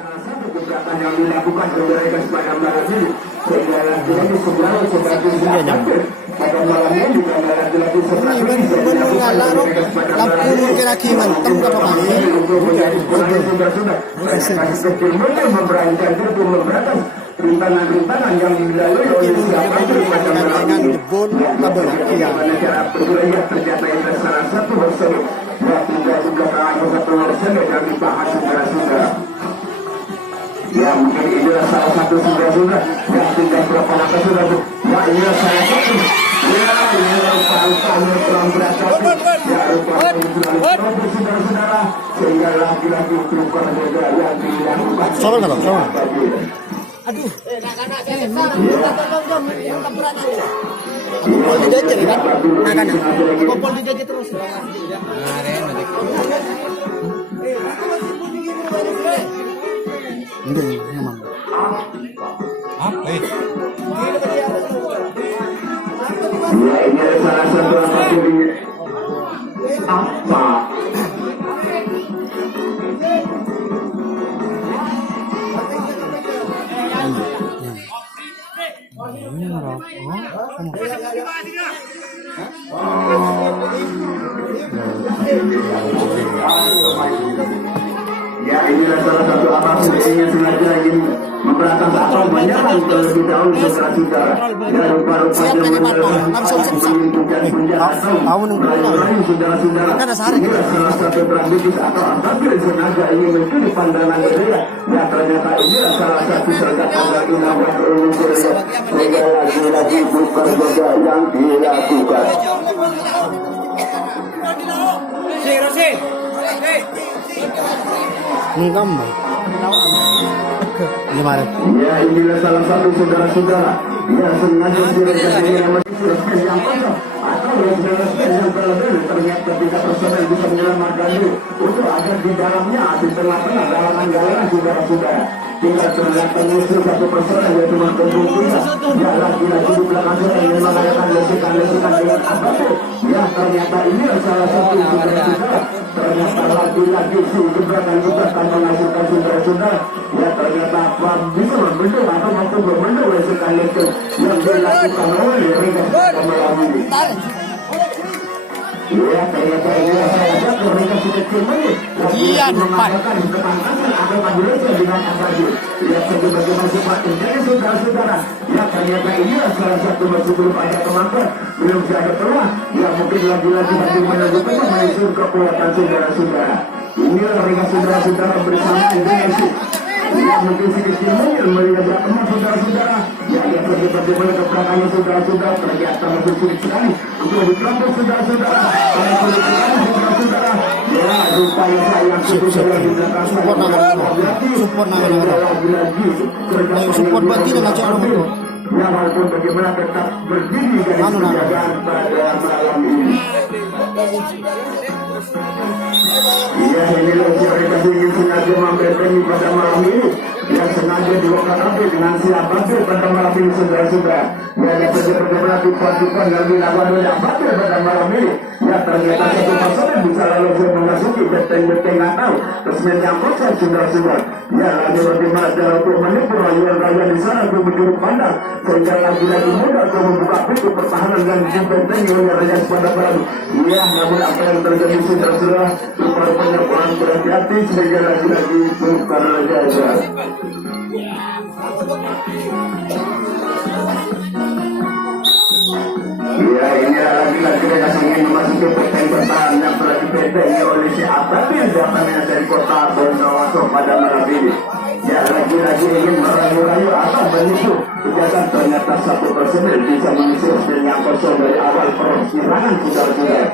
salah satu gebrakan yang dilakukan oleh pada malam ini sehingga lagi-lagi sebelah sebagai pada malam ini juga lagi-lagi seperti lampu mungkin lagi mentem ke kembali sudah memberanikan diri memberantas rintangan-rintangan yang dilalui oleh siapa pada malam ini cara bergerak ternyata itu salah satu unsur yang tidak juga satu unsur yang dibahas saudara-saudara. Ya mungkin inilah salah satu saudara-saudara yang tidak berapa lama sudah ya inilah salah satu ya inilah upaya-upaya telah berasal ya upaya saudara-saudara sehingga lagi-lagi bukan beda yang dilakukan aduh pol dijajah kan pol dijajah terus enggak emang ya ini salah satu apa ya inilah salah satu apa yang sengaja ingin memberantas atau menyerang terlebih dahulu saudara-saudara ya rupa-rupanya merayu saudara-saudara inilah salah satu tragedis atau apabila sengaja ingin mencuri pandangan berbeda ya ternyata inilah salah satu serta-serta inawan unsur sehingga lagi-lagi bukan beda yang dilakukan. gimana? Ya inilah salah satu saudara-saudara ya sengaja direkam yang atau yang terlebih ternyata tidak personel bisa menyelamatkan diri untuk ada di dalamnya di tengah-tengah galangan-galangan saudara-saudara tinggal terlihat musuh satu personel yaitu mengkumpulnya ya lagi-lagi di belakang saya yang mengadakan lesukan-lesukan dengan apapun ya ternyata ini salah satu saudara-saudara ternyata lagi-lagi si gebrakan-gebrakan menghasilkan saudara-saudara ya ternyata apa bisa membendung atau mampu membendung lesukan-lesukan yang dilakukan oleh mereka malam ini. Ya, ternyata ini salah satu mereka sudah kembali mengatakan ketangkasan atau Malaysia dengan Asadi. Lihat saja bagaimana cepat terjadi saudara-saudara. Ya, ternyata ini salah satu masih belum ada kemampuan, belum ada peluang. Ya, mungkin lagi-lagi masih menentukan menyusun kekuatan saudara-saudara. Inilah mereka saudara-saudara bersama Indonesia. Ya mungkin sedikit mungkin melihat teman saudara-saudara ya lihat bagaimana keberangannya saudara-saudara ternyata masih sulit sekali untuk dikelompok saudara-saudara karena sulit sekali saudara-saudara ya rupanya saya support buat tidak ngajak orang itu ya walaupun bagaimana tetap berdiri dari penjagaan pada malam ini. Iya ini loh mereka ingin sengaja membentengi pada malam ini yang sengaja diwakili dengan siapa pada malam ini saudara-saudara ya lihat saja bagaimana tipuan-tipuan yang dilakukan oleh Abadil pada malam ini ya ternyata satu personel bisa lalu memasuki benteng-benteng atau resmen yang kosong saudara-saudara ya lagi bagaimana cara untuk menipu rayuan-rayuan di sana untuk menjuruk pandang sehingga lagi-lagi mudah untuk membuka pintu pertahanan yang dibentengi oleh Raja pada malam ya namun apa yang terjadi saudara-saudara rupanya kurang berhati-hati sehingga lagi-lagi bukan raja. Ya ini lagi-lagi mereka ingin memasuki benteng pertahanan yang telah dibentengi oleh si Abadil datangnya dari kota Bondowoso pada malam ini. Ya lagi-lagi ingin merayu-rayu atau menipu kejahatan ternyata satu personel bisa mengusir yang kosong dari awal persilangan saudara-saudara.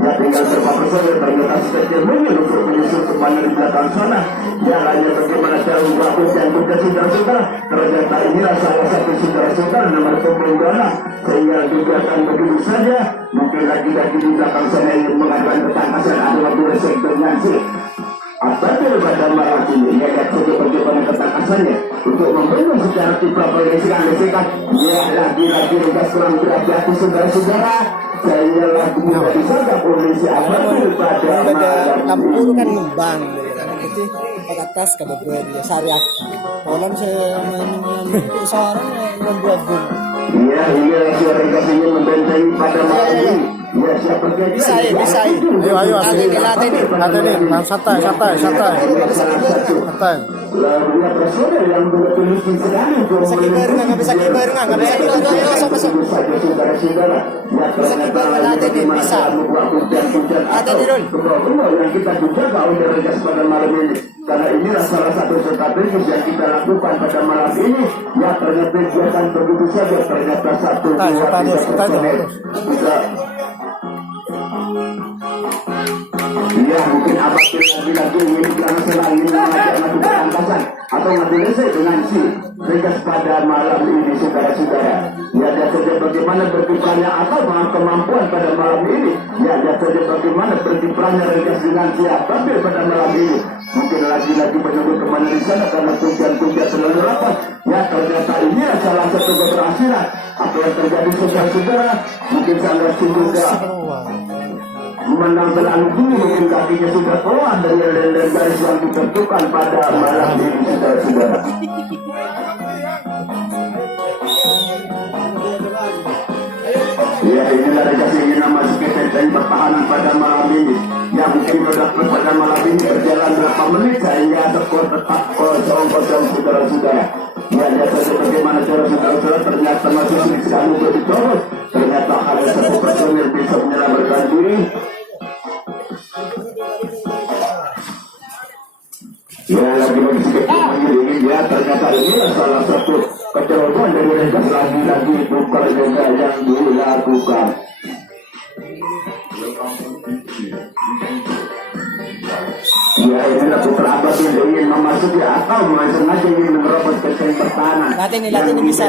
Ya tinggal berapa personel ternyata sekecil mungkin untuk menyusul kemana di belakang sana. Ya hanya bagaimana cara melakukan tugas saudara-saudara. Ternyata inilah salah satu saudara-saudara nomor pembela sehingga gugatan begitu saja. Mungkin lagi-lagi di belakang sana yang mengadakan ketangkasan adalah dua sektornya sih. Abadil pada malam ini ia saja bagaimana ketangkasannya untuk membendung secara tiba lesekan-lesekan. Ya lagi-lagi tugas kurang berhati-hati saudara-saudara. Saya lagu mudah disangka polisi Abadil pada malam ini. Lampu kan bang Berarti pag atas kababwede ya Sariak. Walang sa usaharan yung buat gol. Iya, ini suara kasihnya membentengi pada malam ini. Ya, siapa Bisa ya, bisa ya. Ayo, Latih nih. santai. Lagunya personel yang betul-betul sekali untuk Bisa kibar nggak bisa kibar. Masuk. saja saudara-saudara. Bisa kibar latih nih, bisa. Latih nih, Rul. Betul yang kita jaga oleh Regas pada malam ini. Karena inilah salah satu strategis yang kita lakukan pada malam ini. Ya ternyata kegiatan begitu saja ternyata satu dua tiga personel. Iya mungkin abad lagi ini karena selain mengajak maju perangkasan atau maju lesai dengan si Regas pada malam ini saudara-saudara. Ya lihat saja bagaimana berkiprahnya atau kemampuan pada malam ini. Ya lihat saja bagaimana berkiprahnya Regas dengan si tampil pada malam ini. Mungkin lagi-lagi menunggu kemana di sana karena kuncian-kuncian selalu rapat. Ya ternyata ini salah satu keberhasilan. Apa yang terjadi saudara-saudara mungkin sangat juga memandang terlalu tinggi mungkin kakinya sudah keluar dari rel garis yang ditentukan pada malam ini saudara-saudara. Ya inilah Regas ingin memasuki tentang pertahanan pada malam ini. Yang mungkin berdapat pada malam ini berjalan berapa menit sehingga skor tetap 0-0 saudara-saudara. Ya lihat saja bagaimana cara saudara-saudara ternyata masih sekali berbicara. Ternyata ada satu personil bisa menyelamatkan diri. Ya lagi-lagi sedikit mengiringi ya ternyata inilah salah satu kecerobohan dari Regas lagi-lagi bukan juga yang dilakukan. Ya inilah putra abad yang ingin memasuki atau sengaja ingin menerobos ke pertahanan. Latih nih, bisa.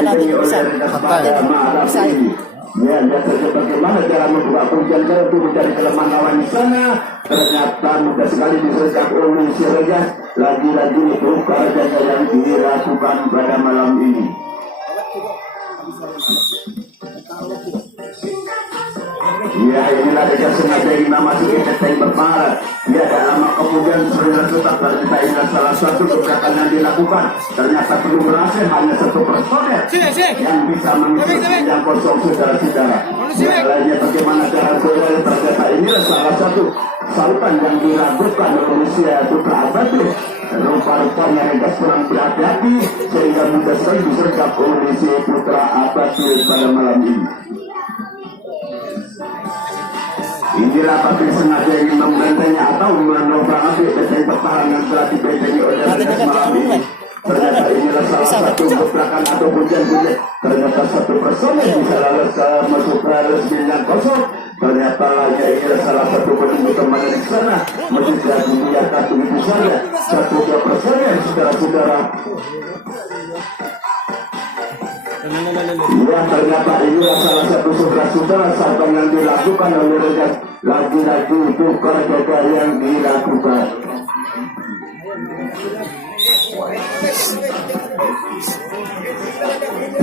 Ya, lihat saja bagaimana cara membuka kuncian untuk mencari kelemahan lawan di sana. Ternyata mudah sekali disergap oleh si Regas. Lagi-lagi itu kerjanya yang dilakukan pada malam ini. Ya inilah Regas sengaja ingin memasuki tentang berpahala. Ya tak lama kemudian saudara tetap ternyata inilah salah satu gebrakan yang dilakukan. Ternyata belum berhasil hanya satu personel yang bisa mengisi yang kosong saudara-saudara. Ya lainnya bagaimana cara saudara ternyata inilah salah satu salutan yang dilakukan oleh Rusia Putra Abadi. Rupa-rupanya Regas kurang berhati-hati sehingga mudah sekali disergap oleh si Putra Abadi pada malam ini. Inilah pasti sengaja ingin membentengnya atau menobrak api benteng pertahanan telah dibentengi oleh Regas malam ini. Ternyata inilah salah satu gebrakan atau hujan-hujan. Ternyata satu personel bisa lolos ke masuk ke resminya kosong. Ternyata lainnya inilah salah satu penunggu teman di sana. Masih tidak dibiarkan begitu saja. Satu personel saudara-saudara. Ya ternyata inilah salah satu saudara-saudara sabang yang dilakukan oleh Regas. Lagi-lagi itu kerja yang dilakukan.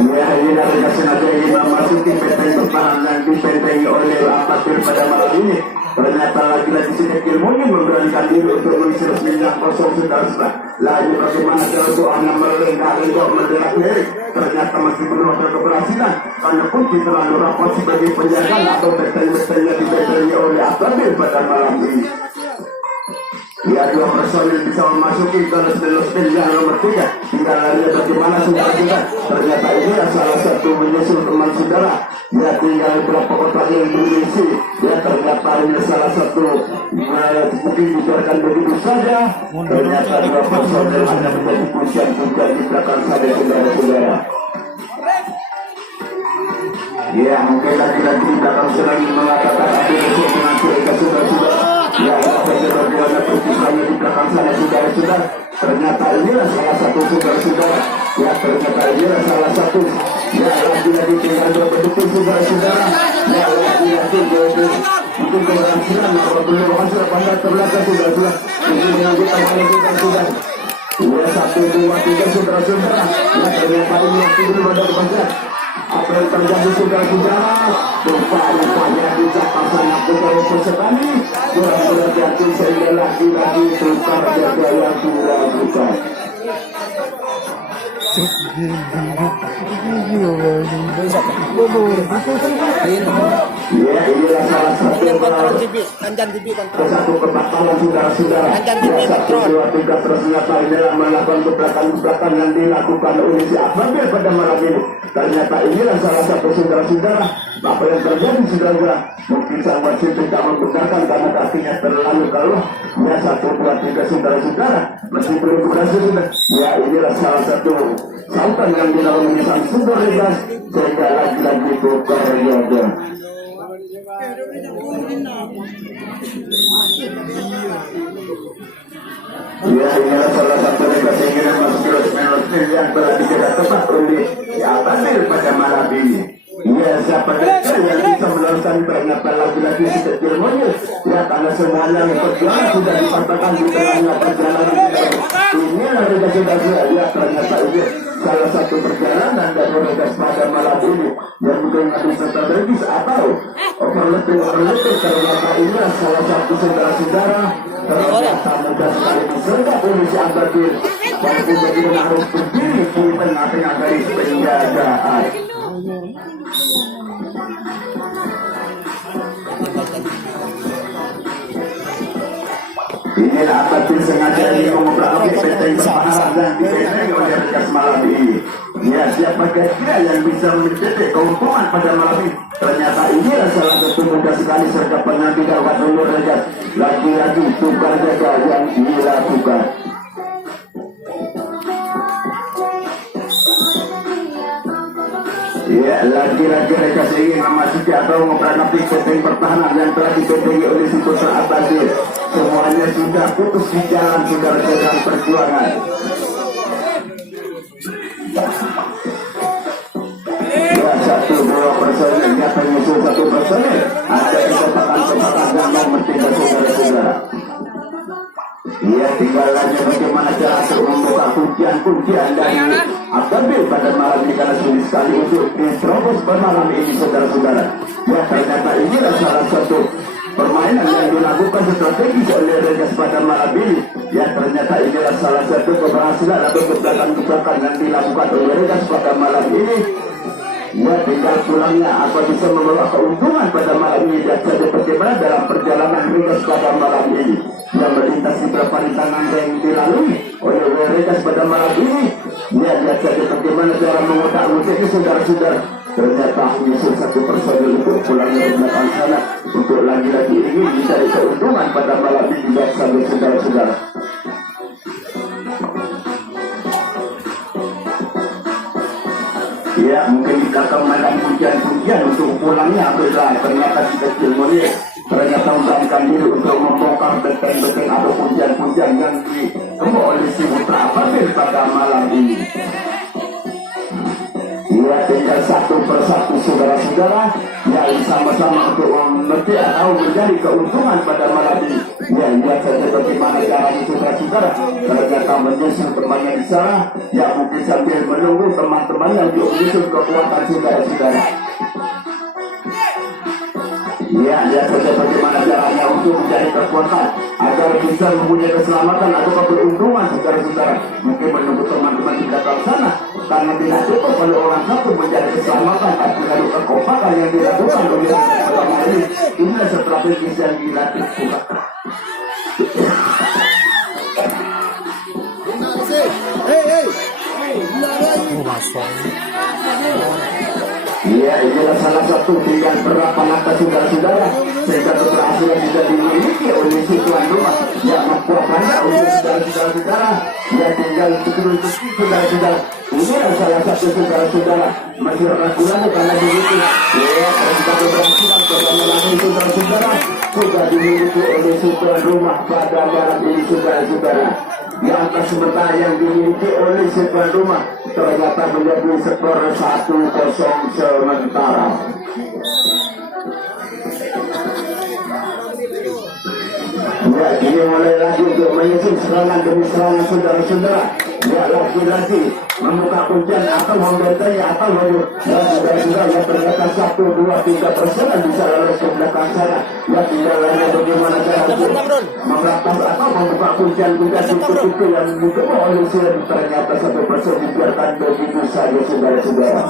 Ya inilah Regas sengaja ingin memasuki benteng pertahanan yang dibentengi oleh Apatir pada malam ini. Ternyata lagi-lagi si kecil mungkin memberanikan diri untuk mengisi resminya kosong saudara-saudara. Lagi bagaimana cara soalnya melengkap menderak lirik. Ternyata masih belum ada keberhasilan karena kunci terlalu rapat sebagai penjaga atau benteng-bentengnya dibentengi oleh Apatir pada malam ini. Ya dua personil bisa memasuki ke spin yang nomor 3. Tinggal lihat bagaimana saudara-saudara. Ternyata ini salah satu menyusul teman saudara. Ya tinggal beberapa kotak yang berisi. Ya ternyata ini salah satu mungkin dibiarkan begitu saja. Ternyata dua personil hanya menjadi kuncian-kuncian di belakang sana saudara-saudara. Ya mungkin lagi-lagi di belakang sedang mengatakan ada besok dengan mereka saudara-saudara. Ya bagaimana perpisahannya di belakang sana saudara-saudara. Ternyata inilah salah satu saudara-saudara. Ya ternyata inilah salah satu. Ya lagi-lagi tinggal dua pendukung saudara-saudara. Ya lagi-lagi mungkin keberhasilan kalau belum berhasil pada terbelakang saudara-saudara. Mungkin menunjukkan kelanjutan sudah. Ya 1, 2, 3 saudara-saudara. Ya ternyata ini yang belum ada keberhasilan. Apa yang terjadi saudara-saudara? Rupanya bisa pasangan putri sekali. Kurang berhati-hati sehingga lagi-lagi tukar jaga yang sudah bukan. Ya, inilah salah satu Kontrol TV, Anjan TV kontrol. satu kebakaran saudara-saudara. Anjan TV Satu kontrol. dua tiga ternyata inilah melakukan gebrakan-gebrakan yang dilakukan oleh si Ababil pada malam ini. Ternyata inilah salah satu saudara-saudara. Apa yang terjadi saudara? Mungkin sang wasit tidak membenarkan karena kakinya terlalu keluar. Ya, satu dua tiga saudara-saudara masih belum berhasil sudah. Ya, inilah salah satu sautan yang dilakukan sang sumber bebas sehingga lagi-lagi tukar jaga. Ya, inilah salah satu negasi keinginan masuk ke yang telah dikira tepat oleh Ababil pada malam ini. Ya, siapa saja yang bisa meloloskan ternyata lagi-lagi si kecil monyet. Ya, karena semuanya yang berjuang sudah dipatahkan di tengahnya perjalanan. Inilah negasi saudara. Ya, ternyata ini salah satu perjalanan dari negasi pada malam ini yang mungkin bisa terjadi atau overlapping ternyata inilah salah satu saudara-saudara ternyata mudah sekali disergap oleh si Ababil dan kemudian harus berdiri di tengah-tengah garis penjagaan. Inilah Ababil sengaja ingin mengubah benteng pertahanan dan dibenteng oleh rekas malam ini. Ya, siapa kira yang bisa mencetak keuntungan pada malam ini? Ternyata inilah salah satu mudah sekali serta penanti gawat ulur rekas. Lagi-lagi tukar jaga yang dilakukan. Ya, lagi-lagi rekas ingin memasuki atau memperanapi benteng pertahanan yang telah dibentengi oleh si putra Ababil. Semuanya sudah putus di jalan saudara-saudara perjuangan. Ya, satu dua personil, ya penyusul satu personil. Ada kesempatan-kesempatan yang mau mencinta saudara-saudara. Ya, tinggal lagi bagaimana cara untuk membuka kuncian-kuncian dari Ababil pada malam ini karena sulit sekali untuk diterobos pada malam ini saudara-saudara. Ya, ternyata inilah salah satu permainan yang dilakukan strategis oleh rekas pada malam ini. Ya, ternyata inilah salah satu keberhasilan atau gebrakan-gebrakan yang dilakukan oleh rekas pada malam ini. Ya, tinggal pulangnya apa bisa membawa keuntungan pada malam ini dan saja bagaimana dalam perjalanan rekas pada malam ini yang melintasi beberapa rintangan yang dilalui oleh rekas pada malam ini. Ya, lihat saja bagaimana cara mengotak-atiknya saudara-saudara. Ternyata menyusul satu personil untuk pulangnya ke belakang sana untuk lagi-lagi ingin mencari keuntungan pada malam ini dan sampai saudara-saudara. Ya, mungkin dikatakan malam pujian-pujian untuk pulangnya adalah ternyata si kecil monyet ternyata memberanikan diri untuk membongkar benteng-benteng atau pujian-pujian yang ditemui oleh si putra Ababil pada malam ini. Ya, tinggal satu persatu saudara-saudara yang sama-sama untuk mengerti atau menjadi keuntungan pada malam ini. Ya, lihat saja bagaimana caranya saudara-saudara. Ternyata menyusul temannya di sana, ya mungkin sambil menunggu teman-teman yang menyusul kekuatan saudara-saudara. Ya, lihat saja bagaimana caranya untuk mencari kekuatan agar bisa mempunyai keselamatan atau keberuntungan saudara-saudara. Mungkin menunggu teman-teman di belakang sana karena tidak cukup oleh orang satu mencari keselamatan tapi lalu kekompakan yang dilakukan oleh orang ini. Inilah strategi yang dilatih Tuhan. Ya, inilah salah satu tinggal berapa langkah saudara-saudara sehingga keberhasilan sudah dimiliki oleh si tuan rumah yang membuatnya oleh saudara-saudara. Ya, tinggal betul-betul saudara-saudara. Inilah salah satu saudara-saudara masih ragu-ragu karena begitu. Ya, ketika keberhasilan pada malam ini saudara-saudara sudah dimiliki oleh si tuan rumah pada malam ini saudara-saudara. Di atas sementara yang dimiliki oleh si tuan rumah ternyata menjadi skor 1-0 sementara. Ya, ini mulai lagi untuk menyusun serangan demi serangan saudara-saudara. Ya lagi-lagi membuka kuncian atau membentai atau maju. Ya sudah ya ternyata 1, 2, 3% bisa lolos ke belakang sana. Ya tinggal lainnya bagaimana cara untuk melakukan atau membuka kuncian-kuncian itu yang dicoba oleh Sir. Ternyata 1% dibiarkan begitu saja saudara-saudara.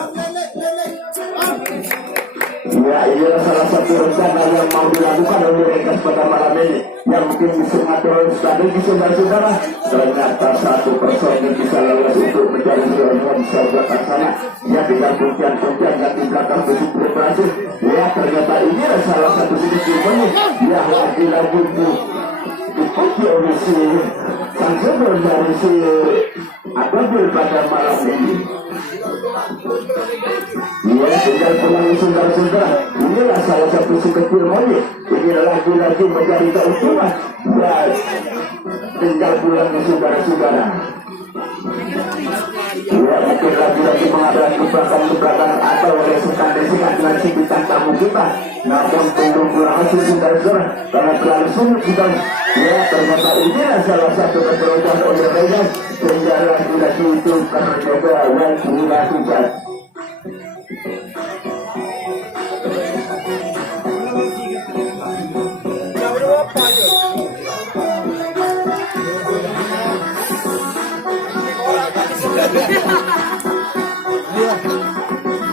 Ya, inilah salah satu rencana yang mau dilakukan oleh Regas pada malam ini, yang mungkin bisa mengatur strategi saudara-saudara. Ternyata 1% bisa lolos untuk mencari seorang bisa belakang sana. Ya, dengan kuncian-kuncian yang di belakang begitu berhasil. Ya, ternyata inilah salah satu sedikit ini. Ya, lagi-lagi dipuji oleh si sang sebelum dari si Ababil pada malam ini. Ya, tinggal pulang saudara-saudara. Inilah salah satu si kecil monyet. Ini lagi-lagi mencari keuntungan. Ya, tinggal pulang saudara-saudara. Ya, mungkin lagi-lagi mengadakan gebrakan-gebrakan atau oleh sekan-sekan dengan si bintang tamu kita. Namun belum berhasil saudara-saudara, karena terlalu sulit kita. Ya, ternyata inilah salah satu keterusan oleh Regas. Sehingga lagi-lagi itu karena juga yang dilakukan.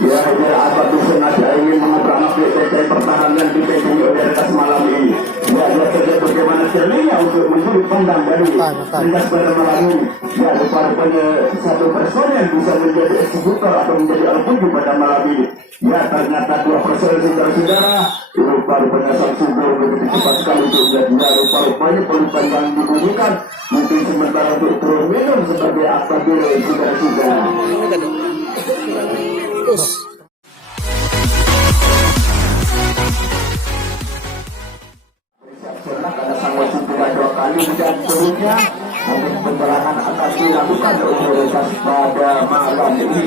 Ya, apa bisa sengaja ingin mengobrol pertahanan di PPI oleh Regas malam ini. Ya, dia kerja bagaimana caranya untuk mencuri pandang dari Regas pada malam ini. Ya, rupanya 1% yang bisa menjadi eksekutor atau menjadi alpuju pada malam ini. Ya, ternyata 2% saudara-saudara. Rupanya sang subur begitu cepat sekali untuk menjadi. Rupanya pelukan yang dibunyikan. Mungkin sementara untuk turun minum sebagai Ababil saudara-saudara. Karena sang wasit sudah 2 kali dan seterusnya mungkin pembelahan akan dilakukan oleh Regas pada malam ini.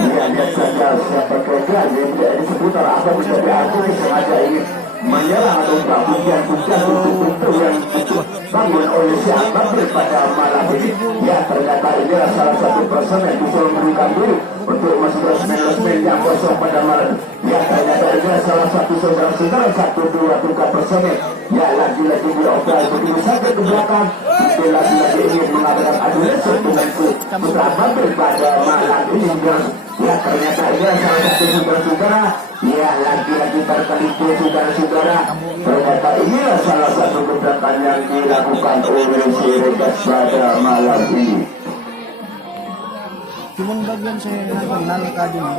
Ya, lihat saja siapa kira yang tidak di seputar atau menjadi artis sengaja ingin menyerang atau pujian-pujian untuk yang dibangun oleh si Ababil pada malam ini. Ya, ternyata inilah salah satu person yang bisa memberikan diri untuk masuk resmen yang kosong pada malam. Ya, ternyata inilah salah satu saudara-saudara 1, 2, 3%. Ya, lagi-lagi diobrol begitu saja ke belakang. Mungkin lagi-lagi ingin mengadakan adu lesur denganku putra Ababil pada malam ini. Ya, ternyata inilah salah satu saudara-saudara. Ya, lagi-lagi terkelipu saudara-saudara. Ternyata inilah salah satu gerakan yang dilakukan oleh si Regas pada malam ini. Cuma bagian saya kenal kajian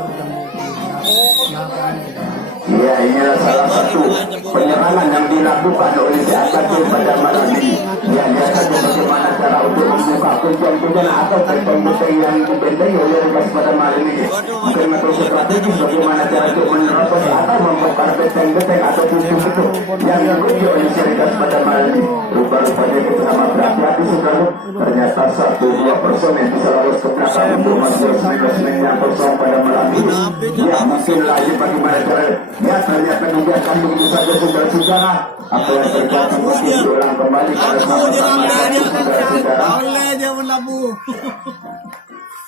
Ya, inilah salah satu penyerangan yang dilakukan oleh si Ababil pada malam ini. Ya, lihat saja bagaimana cara untuk membuka kuncian-kuncian atau benteng-benteng yang dibentengi oleh Regas pada malam ini. Mungkin metode strategis bagaimana cara untuk menerobos atau membongkar benteng-benteng atau pintu-pintu yang dikunci oleh si Regas pada malam ini. Rupa-rupanya kita sama berhati-hati saudara. Ternyata 1, 2% yang bisa lolos ke belakang untuk masuk resmen yang kosong pada malam ini. Ya, mungkin lagi bagaimana cara. Ya, ternyata dibiarkan begitu saja saudara-saudara. Apa yang terjadi mungkin diulang kembali pada sama-sama saudara-saudara.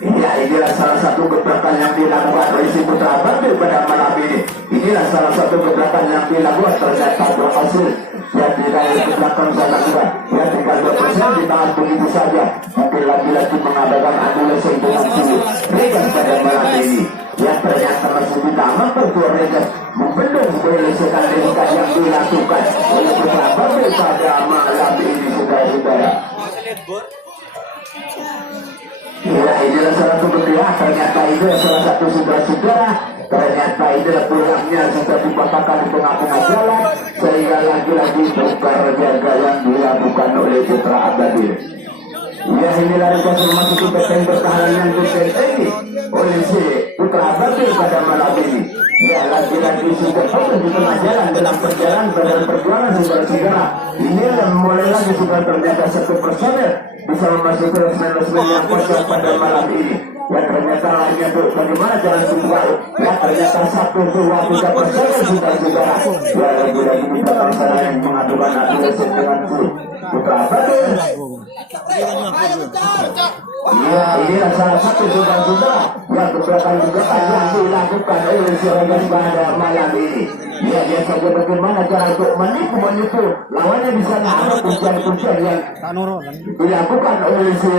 Ya, inilah salah satu gebrakan yang dilakukan oleh si putra Ababil pada malam ini. Inilah salah satu gebrakan yang dilakukan ternyata berhasil. Ya, tidak ke belakang sana juga. Ya, tinggal 2% ditahan begitu saja. Mungkin lagi-lagi mengadakan adu lesur dengan si Regas pada malam ini. Ya, ternyata masih tidak mampu Regas membendung belesekan yang dilakukan oleh putra Ababil pada malam ini saudara-saudara. Ya, inilah salah satu ya, ternyata itu salah satu saudara-saudara. Ternyata inilah pulangnya sudah dipatahkan di tengah-tengah jalan, sehingga lagi-lagi tukar jaga yang dilakukan oleh putra Ababil. Ya, inilah Regas memasuki benteng pertahanan yang dibentengi oleh si putra Ababil pada malam ini. Ya, lagi-lagi sudah fokus di tengah jalan dalam perjalanan perjuangan saudara-saudara. Inilah mulai lagi sudah ternyata 1% bisa memasuki resmen yang kosong pada malam ini. Ya ternyata lainnya tuh bagaimana jalan tunggal. Ya ternyata 1, 2, 3 persen saudara-saudara. Ya lagi-lagi minta sana yang mengadukan adukan dengan putra Badul. Ya inilah salah satu saudara-saudara yang gebrakan-gebrakan yang dilakukan oleh Siregar pada malam ini. Ya dia saja bagaimana cara untuk menipu lawannya di sana ada pujian-pujian yang dilakukan oleh si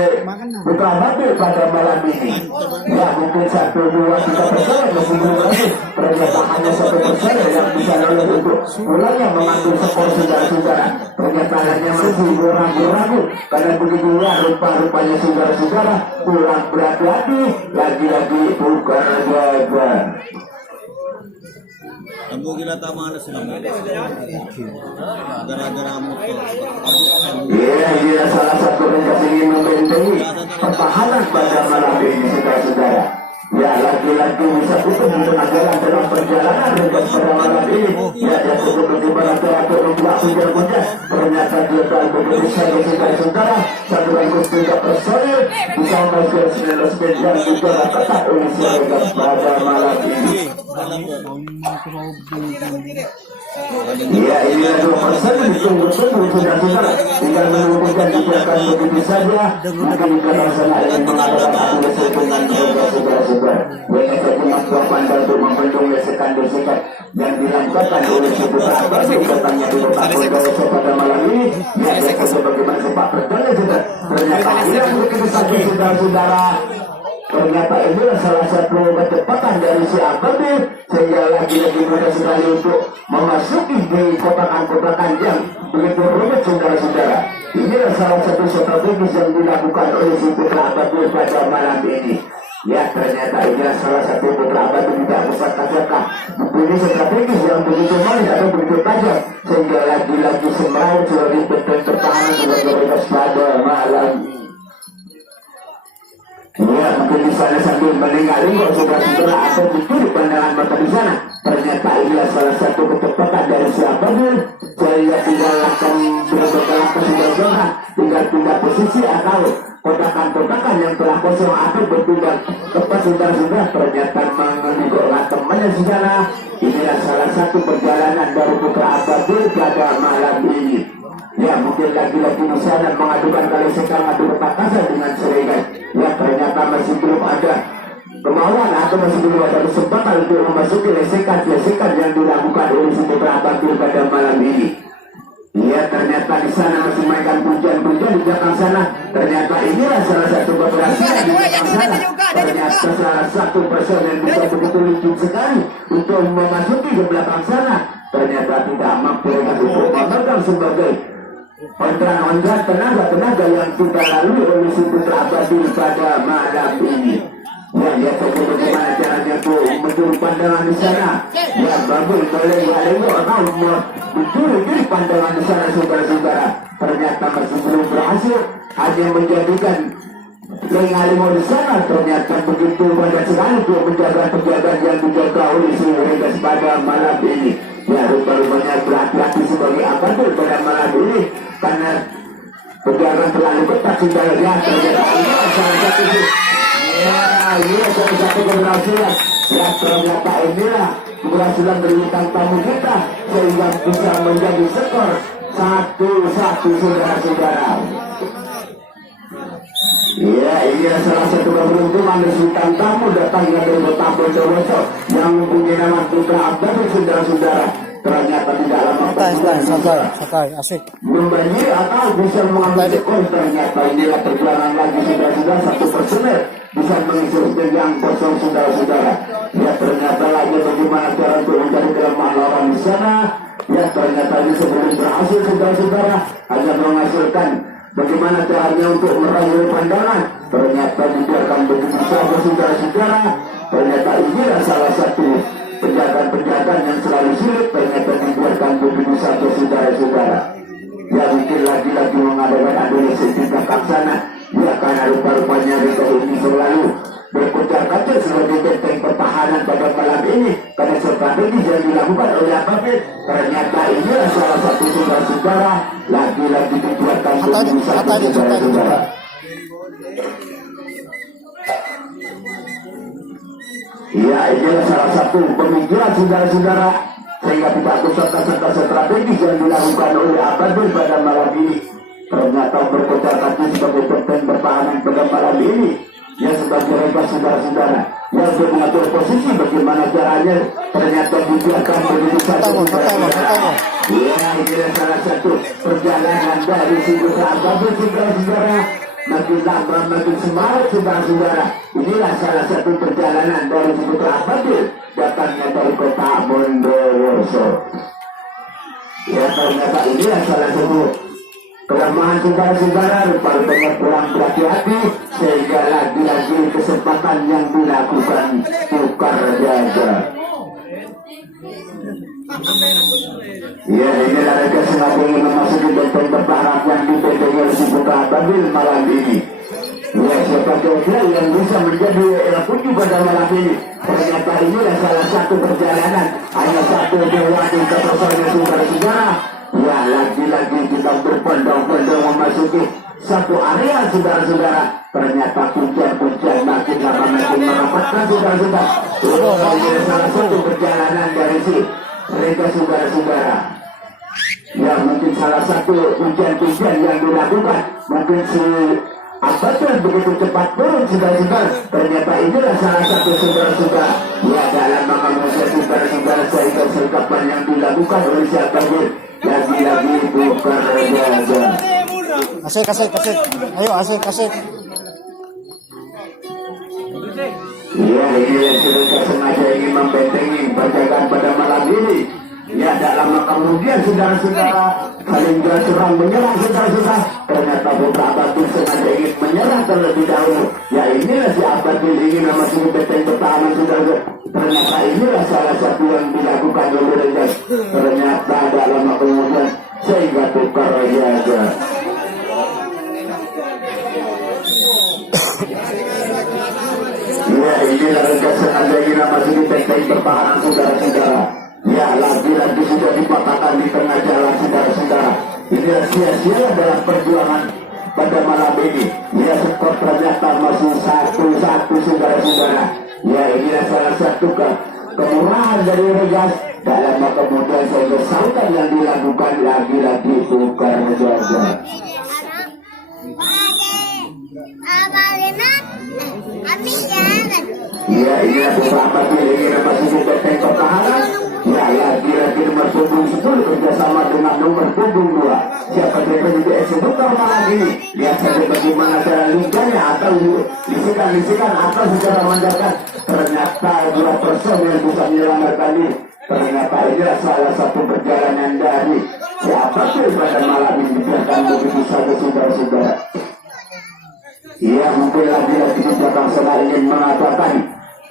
putra Badul pada malam ini. Ya mungkin 1, 2, 3 persen masih belum lagi. Ternyata hanya 1% yang bisa lolos untuk mulanya mengambil skor saudara-saudara. Ternyata hanya masih ragu-ragu karena begitu ya rupa-rupanya saudara-saudara kurang berhati-hati, lagi-lagi bukan jaga. Kamu gila tama na sila mo. Gara-gara mo to. Iya, salah satu yang ingin membentengi pertahanan pada malam ini saudara-saudara. Ya lagi-lagi bisa tutup untuk jalan dalam perjalanan dengan pada malam ini. Ya dia cukup bagaimana teratur membuat puja-puja. Ternyata dia telah begitu saja saudara-saudara. 1,3 personil bisa menghasilkan 19 yang juga tetap oleh Siregar pada malam ini. Iya, ini 2% ditunggu-tunggu saudara-saudara. Tinggal menunggukan dibiarkan begitu saja. Mungkin karena sana ingin mengadakan adu dengan saudara-saudara. Banyak cuma buah pandang untuk membendung lesekan dosekan yang dilancarkan oleh saudara Badul katanya di kota Bondowoso pada malam ini. Ya, dia bagaimana sepak terjangnya juga. Ternyata hilang begitu saja saudara-saudara. Ternyata inilah salah satu kecepatan dari si Badul sehingga lagi-lagi mudah sekali untuk memasuki di kotakan-kotakan yang begitu rumit saudara-saudara. Inilah salah satu strategis yang dilakukan oleh si putra Badul pada malam ini. Ya ternyata inilah salah satu putra Badul tidak besar-besar mempunyai strategis yang begitu manis atau begitu tajam sehingga lagi-lagi semeraut sebagai bentuk pertahanan sebagai pada malam ini. Ya, mungkin di sana sambil meninggalin kok saudara-saudara atau mencuri pandangan mata di sana. Ternyata inilah salah satu kecepatan dari si Badul. Saya tinggal akan bergerak ke saudara-saudara, tinggal pindah posisi atau kotakan-kotakan yang telah kosong atau berpindah tepat saudara-saudara. Ternyata menggolkan temannya di sana. Inilah salah satu perjalanan dari putra Badul pada malam ini. Ya mungkin lagi-lagi di sana mengadukan kali sekarang adu ketakasan dengan Siregar. Ya ternyata masih belum ada kemauan atau masih belum ada kesempatan untuk memasuki lesekan yang dilakukan oleh si putra Badul pada malam ini. Ya ternyata di sana masih mainkan pujian-pujian di belakang sana. Ternyata inilah salah satu keberhasilan di belakang sana. Ternyata salah satu person yang bisa begitu licin sekali untuk memasuki ke belakang sana. Ternyata tidak mampu untuk memegang sebagai ondran-ondran tenaga yang kita lalui oleh si putra Badul pada malam ini. Ya, dia coba bagaimana caranya tuh mencuri pandangan di sana. Ya, Badul boleh atau mencuri pandangan di sana saudara-saudara. Ternyata masih belum berhasil, hanya menjadikan Lengalimo di sana. Ternyata begitu banyak sekali tuh penjagaan yang dijaga oleh si Siregar pada malam ini. Ya, rupanya berhati-hati sebagai Badul pada malam ini karena penjagaan terlalu ketat sudah ya. Ternyata ini salah satu inilah salah satu keberhasilan. Ya ternyata inilah keberhasilan dari bintang tamu kita sehingga bisa menjadi skor 1-1 saudara-saudara. Ya ini salah satu keberuntungan dari bintang tamu datang dari kota Bondowoso yang mempunyai nama putra Badul saudara-saudara. Ternyata tidak lama Sakai, asik. membanjir atau bisa mengambil skor. Ternyata inilah perjuangan lagi saudara-saudara, 1% bisa mengisi yang kosong saudara-saudara. Ya ternyata lagi bagaimana cara untuk mencari kelemahan lawan di sana. Ya ternyata ini sebelum berhasil saudara-saudara hanya menghasilkan bagaimana caranya untuk meraih pandangan. Ternyata dibiarkan begitu saja saudara-saudara. Ternyata inilah salah satu penjagaan-penjagaan yang selalu sulit. Ternyata dibiarkan begitu saja saudara-saudara. Ya mungkin lagi-lagi mengadakan adolescent di belakang sana. Ya karena rupa-rupanya mereka ini selalu berkocar-kacir sebagai benteng pertahanan pada malam ini karena strategi yang dilakukan oleh Badul. Ternyata inilah salah satu saudara-saudara lagi-lagi dibuatkan begitu saja saudara-saudara. Ya, inilah salah satu pemikiran saudara-saudara sehingga tidak serta-serta strategis yang dilakukan oleh Ababil pada malam ini. Ternyata berkocar kaki sebagai kapten pertahanan pada malam ini. Ya, sebagai rebas saudara-saudara yang untuk mengatur posisi bagaimana caranya ternyata dibiarkan begitu saja. Ya, inilah salah satu perjalanan dari saudara Ababil saudara-saudara. Makin lama makin semangat saudara-saudara. Inilah salah satu perjalanan dari saudara Ababil datangnya dari kota Bondowoso. Ya, ternyata inilah salah satu kelemahan saudara-saudara, rupanya kurang berhati-hati sehingga lagi-lagi kesempatan yang dilakukan tukar jaga. Ya, inilah mereka sengaja ingin memasuki benteng bertahan yang dipegang oleh si Putra Ababil malam ini. Ya, siapa kira yang bisa menjadi kunci pada malam ini? Ternyata inilah salah satu perjalanan hanya satu dewa di kepercayaan saudara-saudara. Ya, lagi-lagi kita berbondong-bondong memasuki satu area saudara-saudara. Ternyata pujian-pujian makin lama makin merapatkan saudara-saudara. Ini salah satu perjalanan dari si mereka saudara-saudara. Ya, mungkin salah satu pujian-pujian yang dilakukan. Mungkin si Ababil begitu cepat turun saudara-saudara. Ternyata inilah salah satu saudara-saudara. Ya, dalam mengamalkan saudara-saudara sehingga sergapan yang dilakukan oleh si Ababil. Lagi-lagi bukan raja. Asik. Ayo asik. Ya, ini yang mereka sengaja ingin membentengi penjagaan pada malam ini. Ya, tak lama kemudian saudara-saudara saling serang menyerang saudara-saudara. Ternyata Putra Ababil sengaja ingin menyerang terlebih dahulu. Ya, inilah si Ababil ingin memasuki benteng pertahanan saudara-saudara. Ternyata inilah salah satu yang dilakukan oleh Regas. Ternyata tak lama kemudian sehingga tukar raja. Ya, inilah Regas sengaja ingin memasuki benteng pertahanan saudara-saudara. Ya, lagi-lagi sudah dipatahkan di tengah jalan saudara-saudara. Ini sia-sia dalam perjuangan pada malam ini. Ya, skor ternyata masih 1-1 saudara-saudara. Ya, inilah salah satu kemurahan dari Regas. Dalam kemudian sehingga sautan yang dilakukan lagi-lagi tukar jaga. Ya, inilah beberapa yang memasuki benteng pertahanan. Ya, lagi-lagi nomor punggung 10 kerjasama dengan nomor punggung 2. Siapa yang menjadi eksekutor malam ini? Lihat saja bagaimana cara liganya atau lisikan atau secara mendadak. Ternyata 2 personil bisa menyelamatkan diri. Ternyata inilah salah satu perjalanan dari siapa sih pada malam ini dibiarkan begitu saja saudara-saudara. Ya, mungkin lagi-lagi di belakang sana ingin mengatakan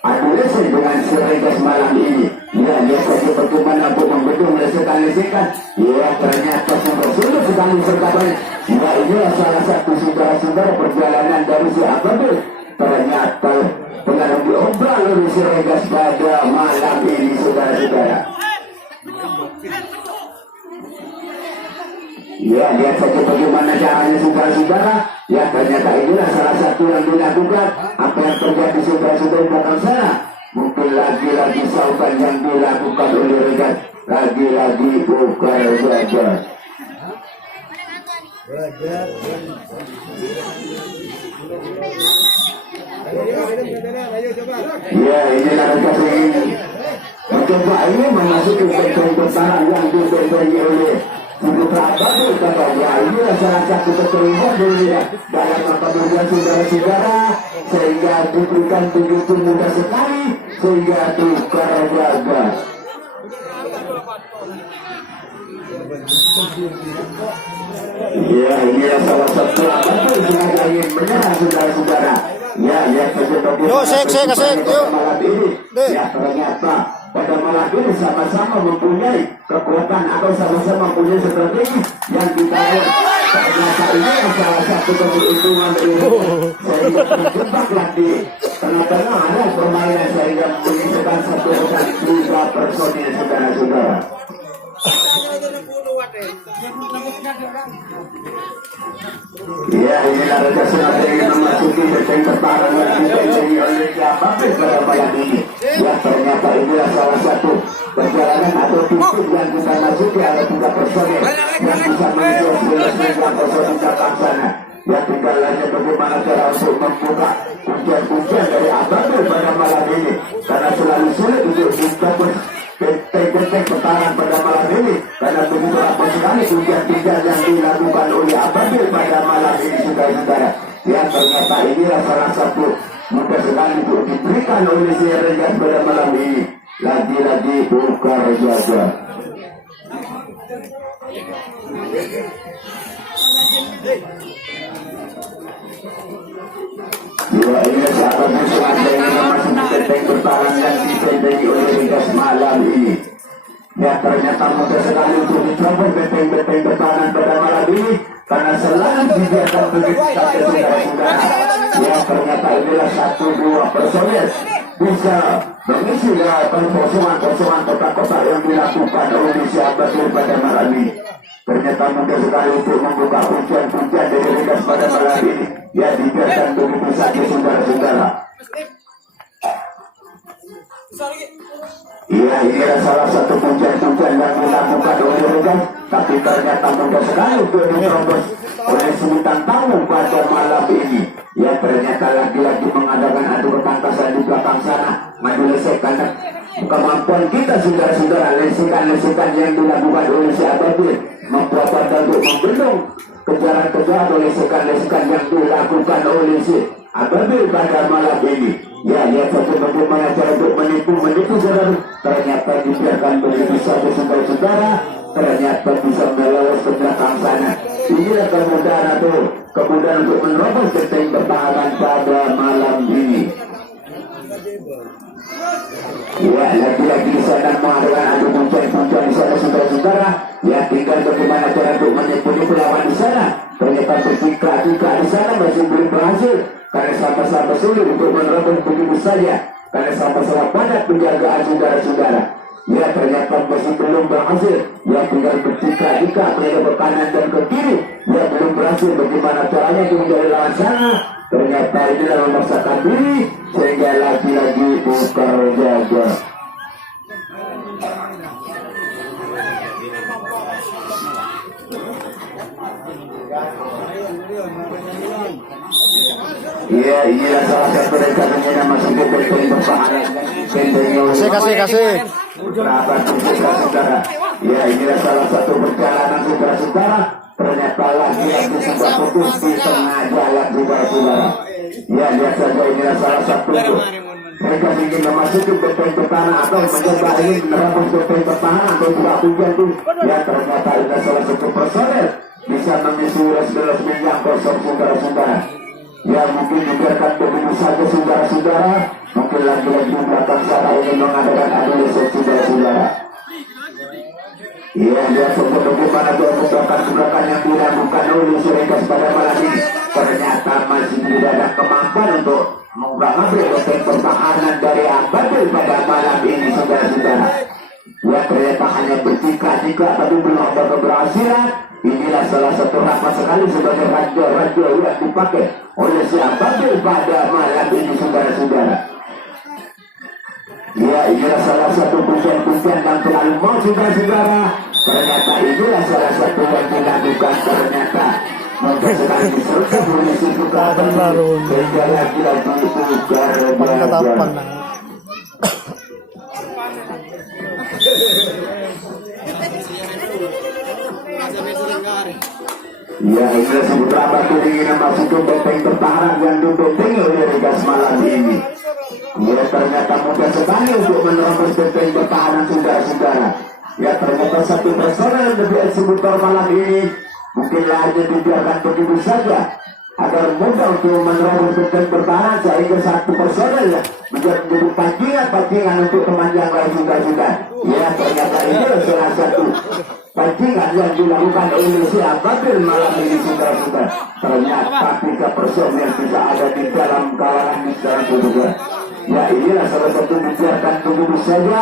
adolesen dengan si Regas malam ini. Ya, lihat saja bagaimana untuk membedung lesekan-lesekan. Ya, ternyata sudah sedang disertakan. Ya, inilah salah satu saudara-saudara perjalanan dari si Ababil. Ternyata pengaruh diobral oleh si Regas pada malam ini saudara-saudara. Ya, lihat saja bagaimana caranya saudara-saudara. Ya, ternyata inilah salah satu yang dilakukan. Apa yang terjadi saudara-saudara di belakang sana? Mungkin lagi-lagi sautan yang dilakukan oleh Regas. Lagi-lagi bukan saja. Ya, inilah Regas ini mencoba ini memasuki benteng pertahanan yang dibentengi oleh Putra Ababil. Katanya inilah salah satu keterlibatan dirinya dalam kemudian saudara-saudara sehingga diberikan begitu mudah sekali sehingga tukar jaga. Ya, inilah salah satu Ababil sengaja ingin menyerang saudara-saudara. Ya, lihat saja bagaimana malam ini. Ya, ternyata pada malam ini sama-sama mempunyai kekuatan atau sama-sama mempunyai strategi yang ditarik. Ternyata ini yang salah satu keuntungan ini sehingga terjebaklah di tengah-tengah ada permainan sehingga menyisakan satu dan 3 personil saudara-saudara. Ya, inilah Regas sengaja ingin memasuki benteng pertahanan yang dibentengi oleh Ababil pada malam ini. Ya ternyata inilah salah satu perjalanan atau pintu yang kita masuki. Ada 3 personil yang bisa menuju 11 kosong di belakang sana. Ya tinggal hanya bagaimana cara untuk membuka kuncian-kuncian dari Ababil pada malam ini, karena selalu sulit untuk dicabut benteng pertahanan pada malam ini, karena begitu apa sekali kuncian-kuncian yang dilakukan oleh Ababil pada malam ini, saudara-saudara. Ya ternyata inilah salah satu mudah sekali untuk diberikan oleh si Regas pada malam ini. Lagi-lagi buka jaga. Dua ini sahabat musuhan yang masih benteng bertahan dan dibentengi oleh Regas malam ini. Ya ternyata mudah sekali untuk dicoba benteng-benteng bertahanan pada malam ini, karena selalu dibiarkan begitu saja, saudara-saudara. Ya ternyata inilah 1-2 personil bisa mengisi kosongan-kosongan kotak-kotak yang dilakukan oleh siapa pada malam ini. Ternyata mudah sekali untuk membuka kuncian-kuncian dari Regas pada malam ini. Ya dibiarkan begitu saja, saudara-saudara. Iya, inilah salah satu kuncian-kuncian yang dilakukan oleh Regas, tapi ternyata mudah sekali untuk diterobos oleh Sultan Tamu pada malam ini. Ya ternyata lagi-lagi mengadakan adu ketangkasan di belakang sana, maju lesek, karena kemampuan kita, saudara-saudara, lesekan-lesekan yang dilakukan oleh si Ababil membuat untuk membendung kejaran-kejaran oleh lesekan-lesekan yang dilakukan oleh si Ababil pada malam ini. Ya, lihat saja bagaimana cara untuk menipu saudara. Ternyata dibiarkan begitu saja, saudara-saudara. Ternyata bisa melewat ke belakang sana. Inilah kemudahan untuk menerobos benteng pertahanan pada malam ini. Ya, lagi-lagi di sana mengadakan adu kuncian-kuncian di sana, saudara-saudara. Ya, tinggal bagaimana cara untuk menipu lawan di sana. Ternyata bertiga di sana masih belum berhasil, karena sama-sama sulit untuk menerobos begitu saja, karena sama-sama padat penjagaan, saudara-saudara. Ya ternyata masih belum berhasil. Ya tinggal bertiga ke kanan dan ke kiri. Ya belum berhasil. Bagaimana caranya untuk menjadi lawan sana? Ternyata inilah memaksakan diri, sehingga lagi-lagi buka jaga. Iya, inilah salah satu rekannya yang masih benteng pertahanan. Kasih. Saudara. Ya, inilah salah satu perjalanan, saudara-saudara. Ternyata lagi-lagi sudah putus di tengah jalan, saudara-saudara. Ya, lihat saja, inilah salah satu. Mereka ingin memasuki benteng pertahanan atau mencoba ingin menerapkan benteng pertahanan atau juga hujan itu. Ya, ternyata inilah salah satu personel bisa mengisi 11 yang kosong, saudara-saudara. Ya mungkin dibiarkan begitu saja, saudara-saudara. Mungkin lagi-lagi di belakang sana ingin mengadakan adu lesek, saudara-saudara. Ya, lihat saja bagaimana gebrakan yang dilakukan oleh Regas pada malam ini. Ternyata masih tidak ada kemampuan untuk mengambil benteng pertahanan dari Ababil pada malam ini, saudara-saudara. Ya ternyata hanya bertiga tapi belum ada keberhasilan. Inilah salah satu rapat sekali sebagai radio yang dipakai oleh si Ababil pada malam ini, saudara-saudara. Ya, inilah salah satu kuncian-kuncian yang terlalu mau, saudara-saudara. Ternyata inilah salah satu yang dilakukan. Ternyata mudah sekali diserta polisi juga sehingga lagi-lagi buka Katapan. Ya, ini beberapa ingin masuk ke benteng pertahanan yang dibentengi oleh Regas malam ini. Ya, ternyata mudah sekali untuk menerobos benteng pertahanan, saudara-saudara. Ya, ternyata satu personel lebih eksekutor malam ini mungkin hanya dibiarkan begitu saja agar mudah untuk menerobos benteng pertahanan, sehingga satu personel menjadi pancingan untuk teman yang lain, saudara-saudara. Ya, ternyata itu salah satu pancingan yang dilakukan oleh si Ababil malam ini, saudara-saudara. Ternyata 3 personel bisa ada di dalam kalangan di dalam juga. Ya, inilah salah satu dibiarkan begitu saja.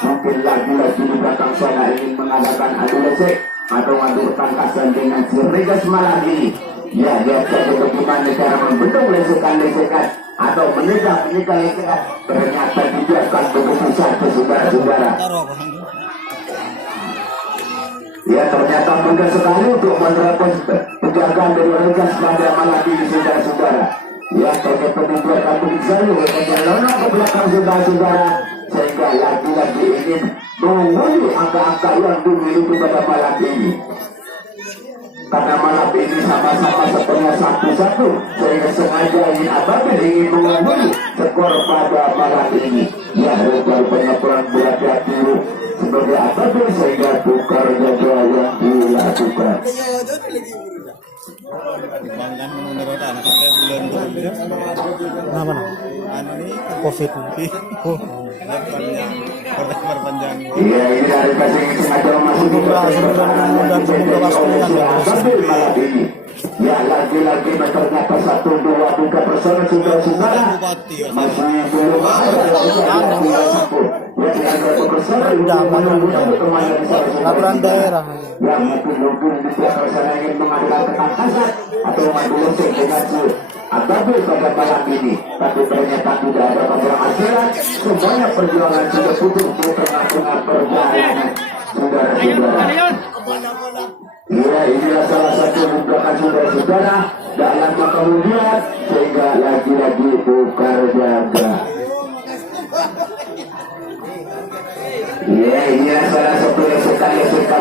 Mungkin lagi-lagi di belakang sana ingin mengadakan adu lesek atau adu ketangkasan dengan si Regas malam ini. Ya, lihat saja bagaimana cara membendung lesekan-lesekan atau menyegah lesekan. Ternyata dibiarkan begitu saja, saudara-saudara. Ya, ternyata mudah sekali untuk menerapkan penjagaan dari Regas pada malam ini, saudara-saudara. Ya, ternyata dibiarkan begitu saja, menjelona ke belakang, saudara-saudara, sehingga lagi-lagi ingin mengungguli angka-angka yang dimiliki pada malam ini. Pada malam ini sama-sama setengah 1-1, sehingga sengaja ingin Ababil ingin mengungguli skor pada malam ini. Ya, rupanya perang berat biru sebagai Ababil sehingga tukar jaga yang dilakukan. Dibangkan menurut anak saya bulan Kenapa nah? anu nih Covid. Oh. perpanjang. Iya, ini dari kasih sengaja masuk ke pertahanan dan semoga Ababil malam ini. Ya, lagi-lagi ternyata 1-2 personel saudara-saudara masih belum ada Laporan daerah. Ya, mungkin di belakang sana ingin mengadakan ketangkasan atau maju losing dengan Ababil pada malam ini, tapi ternyata tidak ada keberhasilan. Semuanya perjuangan sudah putus di tengah-tengah perjalanan, saudara-saudara. Iya, inilah salah satu bubrakan saudara-saudara dalam kemudian sehingga lagi-lagi tukar jaga. Iya, inilah salah satu lesekan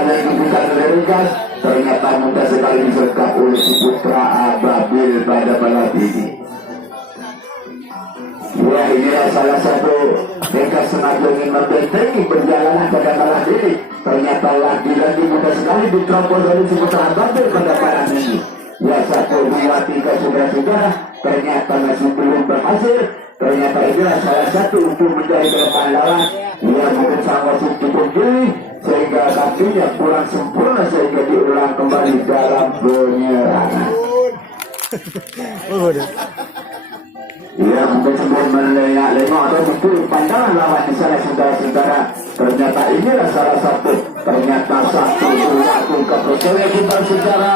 yang dibuka oleh Regas. Ternyata mudah sekali disergap oleh si putra Ababil pada malam ini. Ya, inilah salah satu Regas sengaja ingin membentengi perjalanan pada malam ini. Ternyata lagi-lagi mudah sekali diterobos oleh si putra Ababil pada malam ini. Ya, 1-2-3 saudara-saudara, ternyata masih belum berhasil. Ternyata inilah salah satu untuk mencari kelemahan lawan. Ya, mungkin sang wasit cukup jeli sehingga kakinya kurang sempurna sehingga diulang kembali dalam penyerangan. Ya, mungkin sebelum melengah-lengah atau mungkin pandangan lawan di sana saudara-saudara. Ternyata inilah salah satu. Ternyata 1-2 kepercayaan saudara-saudara.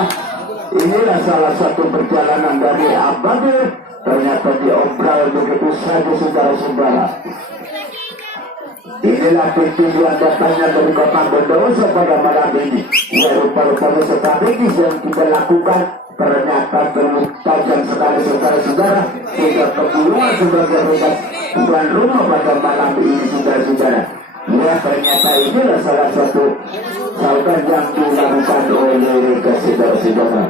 Inilah salah satu perjalanan dari Ababil. Ternyata diobral begitu saja saudara-saudara. Inilah tujuan datangnya dari kota Bondowoso pada malam ini. Ya, rupa-rupa strategis yang kita lakukan ternyata tajam sekali saudara-saudara sehingga keburuan sebagai Regas tuan rumah pada malam ini saudara-saudara. Ya, ternyata inilah salah satu saltan yang dilakukan oleh Regas saudara-saudara.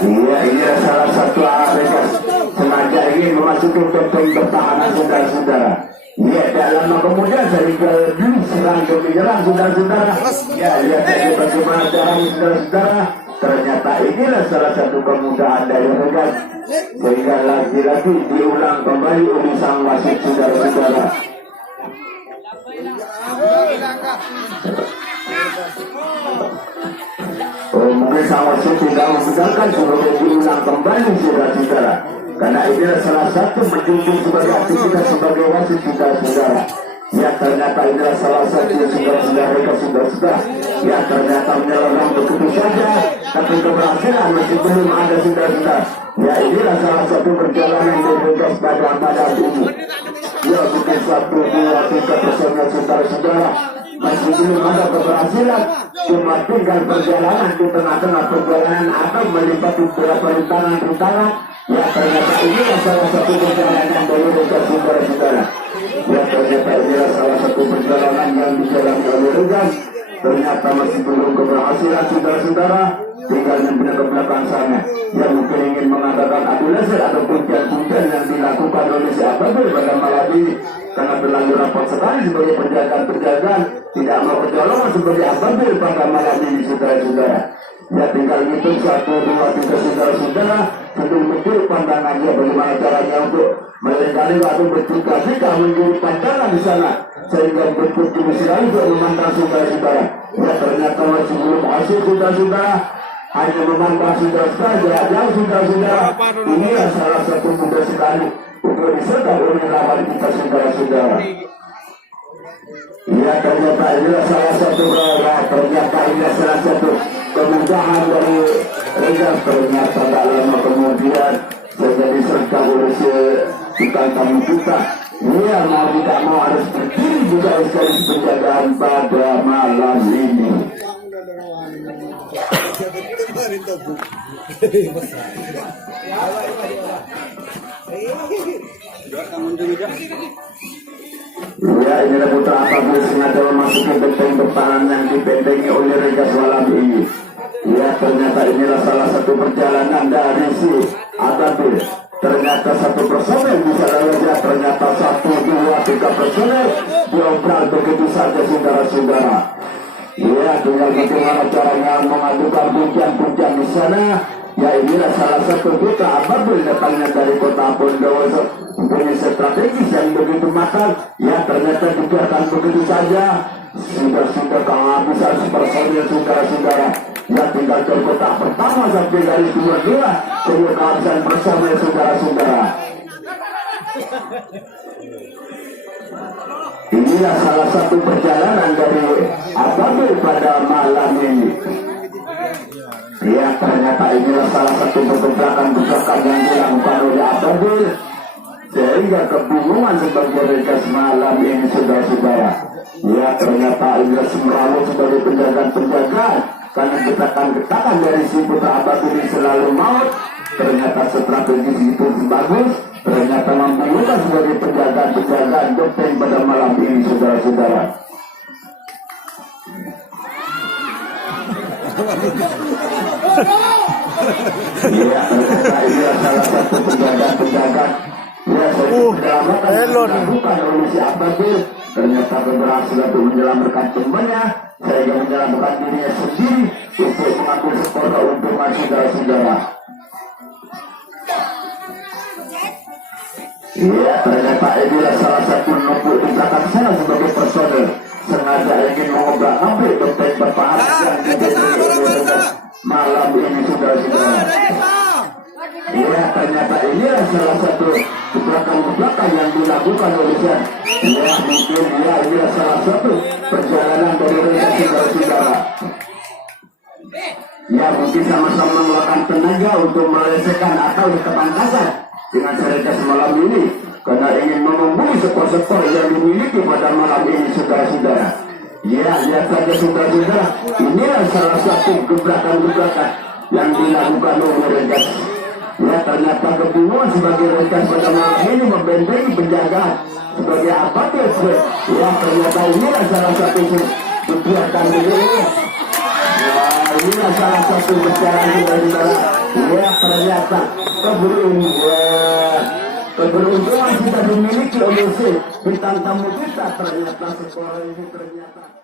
Iya, ini salah satu Regas sengaja ingin memasuki topeng pertahanan saudara-saudara. Iya, dalam kemudian sehingga serang ke menyerang saudara-saudara. Ya, lihat saja bagaimana cara saudara-saudara. Ternyata inilah salah satu kemudahan dari Regas sehingga lagi-lagi diulang kembali oleh sang wasit saudara-saudara. Mungkin sang wasit tidak membenarkan sebagai diulang kembali saudara-saudara, karena inilah salah satu menjunjung sebagai aktivitas sebagai wasit saudara-saudara. Ya, ternyata inilah salah satu saudara-saudara Regas saudara-saudara. Ya, ternyata menyerang begitu saja, tapi keberhasilan masih belum ada saudara-saudara. Ya, inilah salah satu perjalanan dari Regas pada malam ini. Ya, mungkin 1-2-3 personel saudara-saudara masih belum ada keberhasilan, cuma tinggal perjalanan di tengah-tengah perjalanan atau melibat beberapa rintangan-rintangan. Ya, ternyata inilah salah satu perjalanan dari Regas saudara-saudara. Ya, ternyata inilah salah satu perjalanan yang dijalani oleh Regas. Ternyata masih belum keberhasilan saudara-saudara, tinggal membina ke belakang sana. Yang mungkin ingin mengatakan adu laser atau pujian-pujian yang dilakukan oleh si Ababil pada malam ini, karena terlalu rapat sekali sebagai penjagaan-penjagaan, tidak mau kecolongan sebagai Ababil pada malam ini saudara-saudara. Ya, tinggal itu 1-2-3 saudara-saudara, sebelum betul pandangannya bagaimana caranya untuk melengkapi atau bertiga-tiga menjadi pandangan di sana, sehingga bentuk jenis lain untuk memandang saudara-saudara. Ya, ternyata masih belum hasil saudara-saudara, hanya memandang saudara-saudara, jauh saudara-saudara. Inilah salah satu mudah sekali untuk disertai oleh lawan kita saudara-saudara. Ya, ternyata inilah salah satu ternyata inilah salah satu kemudahan dari Reza. Ternyata tak lama kemudian sudah diserta oleh tukang tamu kita. Dia mau tidak mau harus berdiri juga sekali penjagaan pada malam ini. Ya, inilah putra apabila sengaja memasuki benteng pertahanan yang dibentengi oleh Regas malam ini. Ya, ternyata inilah salah satu perjalanan dari si Ababil. Ternyata satu personel bisa saja, ternyata 1, 2, 3 personel diobral begitu saja saudara-saudara. Ya, tinggal bagaimana caranya mengadukan pujian-pujian di sana. Ya, inilah salah satu putra Ababil datangnya dari kota Bondowoso, mempunyai strategis yang begitu matang. Ya, ternyata dibiarkan begitu saja. Sudah kehabisan personil saudara-saudara. Ya, tinggal ke kotak pertama sampai dari 22 sudah kehabisan personil saudara-saudara. Inilah salah satu perjalanan dari Ababil pada malam ini. Ya, ternyata inilah salah satu pergerakan-pergerakan yang dilakukan oleh Ababil sehingga kebingungan sebagai Regas malam ini saudara-saudara. Ya, ternyata inilah Semrawut sebagai penjagaan-penjagaan karena getakan-getakan dari si putra Ababil ini selalu maut. Ternyata strategi itu bagus. Ternyata membunuhkan sebagai penjagaan-penjagaan benteng pada malam ini saudara-saudara. Ya, ternyata inilah salah satu penjagaan-penjagaan. Ya, bukan oleh si Ababil. Ternyata berhasil untuk menyelamatkan temannya, sehingga menyelamatkan dirinya sendiri untuk mengambil skor keuntungan saudara-saudara. Ya, ternyata inilah salah satu nombor di belakang sana sebagai personel sengaja ingin mengobrak-abrik benteng pertahanan yang dibentuk malam ini saudara-saudara. Ya, ternyata inilah salah satu belakang-belakang yang dilakukan oleh Jan. Ya, mungkin ya inilah salah satu perjalanan dari mereka saudara-saudara. Ya, mungkin sama-sama melakukan tenaga untuk melesekan atau ketangkasan dengan Regas malam ini karena ingin mengumpuli skor-skor yang dimiliki pada malam ini saudara-saudara. Ya, lihat saja saudara-saudara, inilah salah satu gebrakan-gebrakan yang dilakukan oleh Regas. Ya, ternyata kebingungan sebagai Regas pada malam ini membentengi penjagaan sebagai Ababil. Ya, ternyata inilah salah satu kegiatan ini. Ya, inilah salah satu perjalanan saudara-saudara. Ya, ternyata keberuntungan kita dimiliki oleh si bintang tamu kita. Ternyata sekolah ini ternyata